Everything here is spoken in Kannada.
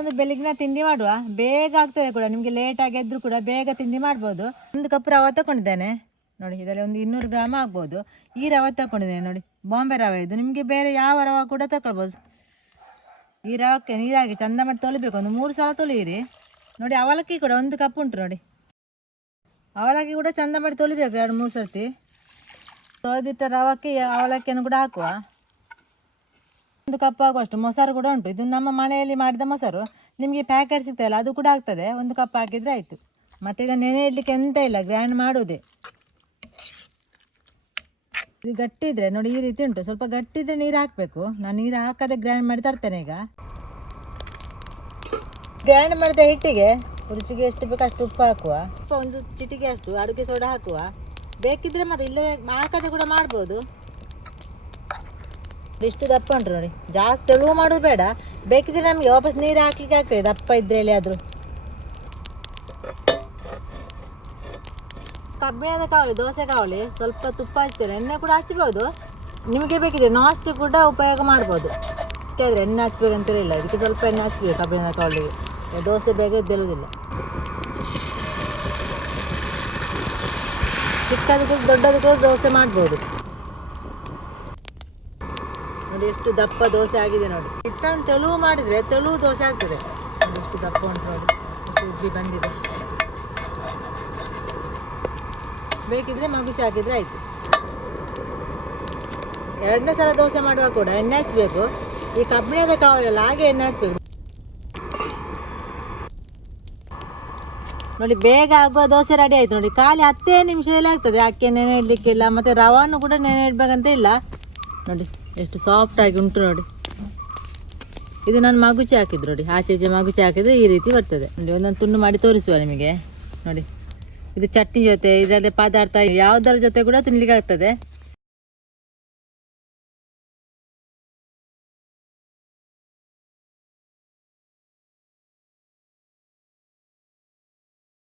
ಒಂದು ಬೆಳಿಗ್ಗಿನ ತಿಂಡಿ ಮಾಡುವ. ಬೇಗ ಆಗ್ತದೆ ಕೂಡ. ನಿಮಗೆ ಲೇಟಾಗಿ ಎದ್ರು ಕೂಡ ಬೇಗ ತಿಂಡಿ ಮಾಡ್ಬೋದು. ಒಂದು ಕಪ್ ರವೆ ತಗೊಂಡಿದ್ದೇನೆ ನೋಡಿ, ಇದರಲ್ಲಿ ಒಂದು ಇನ್ನೂರು ಗ್ರಾಮ್ ಆಗ್ಬೋದು. ಈ ರವೆ ತಗೊಂಡಿದ್ದೇನೆ ನೋಡಿ. ಬಾಂಬೆ ರವೆ ಇದು. ನಿಮಗೆ ಬೇರೆ ಯಾವ ರವೆ ಕೂಡ ತಗೊಳ್ಬೋದು ಈ ರವಕ್ಕೆ ನೀರಾಗಿ ಚಂದ ಮಾಡಿ ತೊಳಿಬೇಕು. ಒಂದು ಮೂರು ಸಲ ತೊಳಿಯಿರಿ. ನೋಡಿ, ಅವಲಕ್ಕಿ ಕೂಡ ಒಂದು ಕಪ್ ಉಂಟು ನೋಡಿ. ಅವಲಕ್ಕಿ ಕೂಡ ಚಂದ ಮಾಡಿ ತೊಳಿಬೇಕು ಎರಡು ಮೂರು ಸರ್ತಿ. ತೊಳೆದಿಟ್ಟ ರವಕ್ಕೆ ಅವಲಕ್ಕಿಯನ್ನು ಕೂಡ ಹಾಕುವ. ಒಂದು ಕಪ್ ಆಗುವಷ್ಟು ಮೊಸರು ಕೂಡ ಉಂಟು. ಇದು ನಮ್ಮ ಮನೆಯಲ್ಲಿ ಮಾಡಿದ ಮೊಸರು. ನಿಮಗೆ ಪ್ಯಾಕೆಟ್ ಸಿಗ್ತಾಯಿಲ್ಲ ಅದು ಕೂಡ ಆಗ್ತದೆ. ಒಂದು ಕಪ್ ಹಾಕಿದರೆ ಆಯಿತು. ಮತ್ತು ಇದನ್ನು ನೆನೆ ಇಡಲಿಕ್ಕೆ ಎಂತ ಇಲ್ಲ ಗ್ರೈಂಡ್ ಮಾಡುವುದೇ ಇದು ಗಟ್ಟಿ ಇದ್ರೆ ನೋಡಿ ಈ ರೀತಿ ಉಂಟು. ಸ್ವಲ್ಪ ಗಟ್ಟಿ ಇದ್ರೆ ನೀರು ಹಾಕಬೇಕು. ನಾನು ನೀರು ಹಾಕದೆ ಗ್ರೈಂಡ್ ಮಾಡಿ ತರ್ತೇನೆ ಈಗ. ಗ್ರೈಂಡ್ ಮಾಡಿದ ಹಿಟ್ಟಿಗೆ ರುಚಿಗೆ ಎಷ್ಟು ಬೇಕು ಅಷ್ಟು ಉಪ್ಪು ಹಾಕುವ. ಒಂದು ಚಿಟಿಕೆ ಅಷ್ಟು ಅಡುಗೆ ಸೋಡಾ ಹಾಕುವ. ಬೇಕಿದ್ರೆ ಮತ್ತೆ ಇಲ್ಲದೆ ಹಾಕದೆ ಕೂಡ ಮಾಡ್ಬೋದು. ಇಷ್ಟು ದಪ್ಪ ಉಂಟು ನೋಡಿ. ಜಾಸ್ತಿ ತೆಳುವು ಮಾಡೋದು ಬೇಡ. ಬೇಕಿದ್ರೆ ನಮಗೆ ವಾಪಸ್ ನೀರು ಹಾಕ್ಲಿಕ್ಕೆ ಆಗ್ತದೆ, ದಪ್ಪ ಇದ್ರೆ ಎಲ್ಲಿ ಆದರೂ ಕಬ್ಬಿಣದ ಕಾವಳಿ ದೋಸೆ ಕಾವಳಿ ಸ್ವಲ್ಪ ತುಪ್ಪ ಹಚ್ತೀರ ಎಣ್ಣೆ ಕೂಡ ಹಚ್ಬೋದು. ನಿಮಗೆ ಬೇಕಿದ್ರೆ ನಾಸ್ಟ್ ಕೂಡ ಉಪಯೋಗ ಮಾಡ್ಬೋದು. ಯಾಕೆಂದರೆ ಎಣ್ಣೆ ಹಚ್ಬೇಕಂತಿರಲಿಲ್ಲ ಇದಕ್ಕೆ ಸ್ವಲ್ಪ ಎಣ್ಣೆ ಹಚ್ಬೇಕು ಕಬ್ಬಿಣದ ಕಾವಳಿಗೆ ದೋಸೆ ಬೇಗ ಎದ್ದೇಳುವುದಿಲ್ಲ ಚಿಕ್ಕದು ಕೂಡ ದೊಡ್ಡದು ಕೂಡ ದೋಸೆ ಮಾಡ್ಬೋದು. ನೋಡಿ ಎಷ್ಟು ದಪ್ಪ ದೋಸೆ ಆಗಿದೆ ನೋಡಿ. ಹಿಟ್ಟನ್ನು ತೆಳುವು ಮಾಡಿದರೆ ತೆಳು ದೋಸೆ ಆಗ್ತದೆ. ಎಷ್ಟು ದಪ್ಪ ಉಂಟು ನೋಡಿ. ಉಜ್ಜಿ ಬಂದಿದೆ. ಬೇಕಿದ್ರೆ ಮಗುಚಿ ಹಾಕಿದರೆ ಆಯಿತು. ಎರಡನೇ ಸಲ ದೋಸೆ ಮಾಡುವಾಗ ಕೂಡ ಎಣ್ಣೆ ಹಚ್ಚಬೇಕು ಈ ಕಬ್ಬಿಣದ ಕಾವಲೆಲ್ಲ ಹಾಗೆ ಎಣ್ಣೆ ಹಚ್ಚಬೇಕು ನೋಡಿ, ಬೇಗ ಆಗುವ ದೋಸೆ ರೆಡಿ ಆಯ್ತು ನೋಡಿ. ಖಾಲಿ ಹತ್ತೇ ನಿಮಿಷದಲ್ಲಿ ಆಗ್ತದೆ. ಅಕ್ಕಿ ನೆನೆ ಇಡಲಿಕ್ಕಿಲ್ಲ, ಮತ್ತೆ ರವಾನು ಕೂಡ ನೆನೆ ಇಡ್ಬೇಕಂತ ಇಲ್ಲ. ನೋಡಿ. ಎಷ್ಟು ಸಾಫ್ಟ್ ಆಗಿ ಉಂಟು ನೋಡಿ. ಇದು ನಾನು ಮಗುಚಿ ಹಾಕಿದ್ದು ನೋಡಿ. ಆಚೆ ಈಚೆ ಮಗುಚಿ ಹಾಕಿದರೆ ಈ ರೀತಿ ಬರ್ತದೆ. ನೋಡಿ, ಒಂದೊಂದು ತುಂಡು ಮಾಡಿ ತೋರಿಸುವ ನಿಮಗೆ. ನೋಡಿ. ಇದು ಚಟ್ನಿ ಜೊತೆ, ಇದರಲ್ಲಿ ಪದಾರ್ಥ ಯಾವುದರ ಜೊತೆ ಕೂಡ ತಿನ್ನಲಿಕ್ಕೆ ಆಗ್ತದೆ.